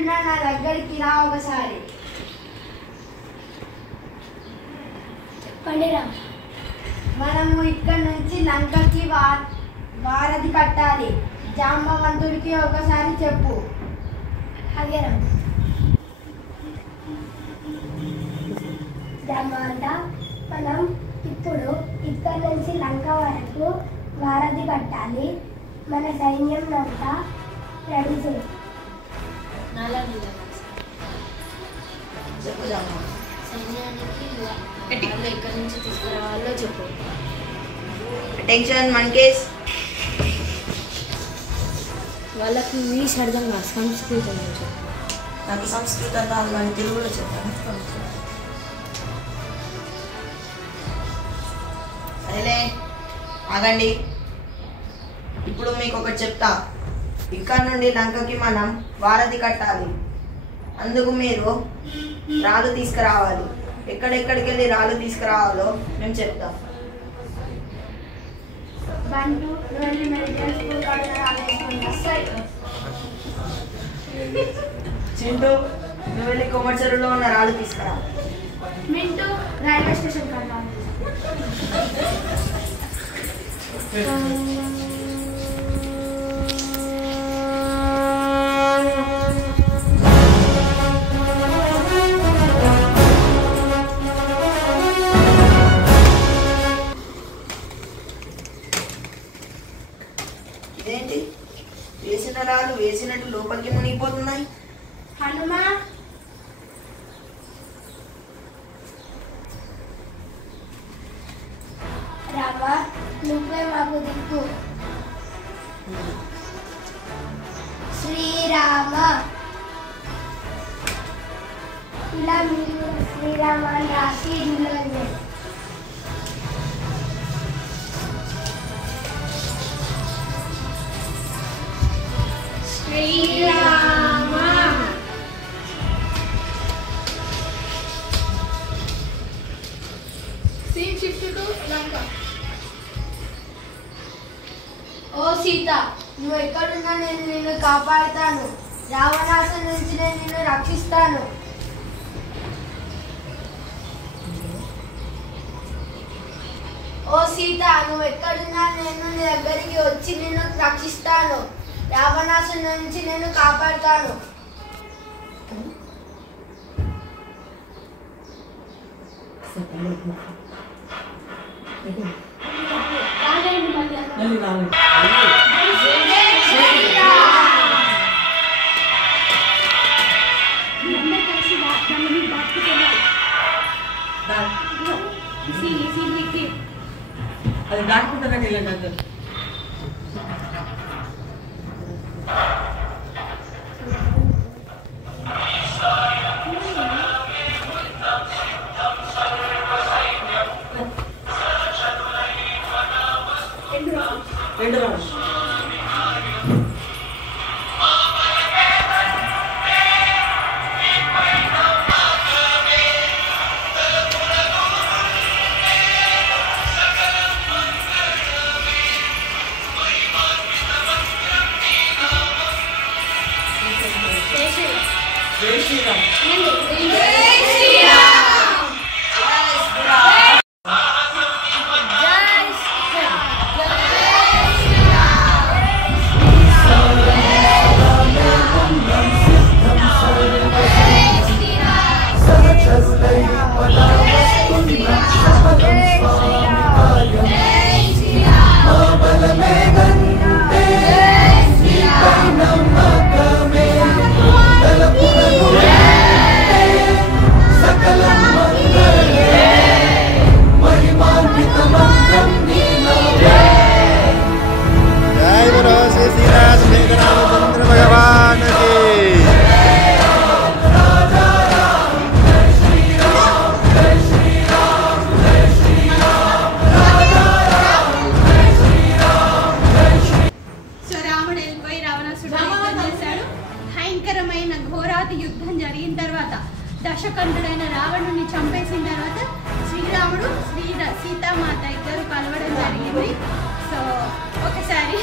ఎక్కడున్నా నా దగ్గరికి రా ఒకసారి. చెప్పండిరా. మనము ఇక్కడ నుంచి లంకకి వారధి కట్టాలి. జాంబవంతుడికి ఒకసారి చెప్పు. అలాగేరా. జాంబవంత, మనం ఇప్పుడు ఇక్కడ నుంచి లంక వరకు వారధి కట్టాలి. మన సైన్యం అంతా రెడీ చేయి. చెప్పు సైన్యానికి ఎక్కడి నుంచి తీసుకురావాలో చెప్పు. అటెన్షన్ మంకేస్. వాళ్ళకి ఇంగ్లీష్ అర్థం కాదు, సంస్కృతం చెప్పు. నాకు సంస్కృతం రాదు కానీ తెలుగులో చెప్పాను. సరేలే ఆగండి. ఇప్పుడు మీకు ఒకటి చెప్తా. ఇక్కడ నుండి లంకకి మనం వారధి కట్టాలి. అందుకు మీరు రాళ్ళు తీసుకురావాలి. ఎక్కడెక్కడికి వెళ్ళి రాళ్ళు తీసుకురావాలో మేము చెప్తాం. బంటు నువ్వు వెళ్ళి మెడికల్ స్కూల్ కాడ ఆలోచించుకుంటా. చింటూ నువ్వు వెళ్ళి కొమర్చెరులో ఉన్న రాళ్ళు తీసుకురా. మింటూ రైల్వే స్టేషన్ కాడ ఇదేంటి వేసిన రాళ్ళు వేసినట్టు లోపలికి మునిగిపోతున్నాయి? హనుమా రామ, నువ్వే మాకు దిక్కు. శ్రీరామ, ఇలా మీరు శ్రీరామ అని రాసి నిలవండి. శ్రీరామ. సీన్ షిఫ్ట్ టు లంక. ఓ సీత, నువ్వు ఎక్కడున్నా నేను నిన్ను కాపాడుతాను. రావణాసుని నుంచి నేను నిన్ను రక్షిస్తాను. ఓ సీత, నువ్వు ఎక్కడున్నా నేను నీ దగ్గరికి వచ్చి నిన్ను రక్షిస్తాను. రావణాసుని నుంచి నేను కాపాడుతాను. అది దాటుకుంటున్నా వెళ్ళండి. రెండు రాళ్ళు. జై శ్రీరామ్. భయంకరమైన ఘోరాతి యుద్ధం జరిగిన తర్వాత దశకంఠుడైన రావణుని చంపేసిన తర్వాత శ్రీరాముడు సీతామాత ఇద్దరు కలవడం జరిగింది. సో ఒకసారి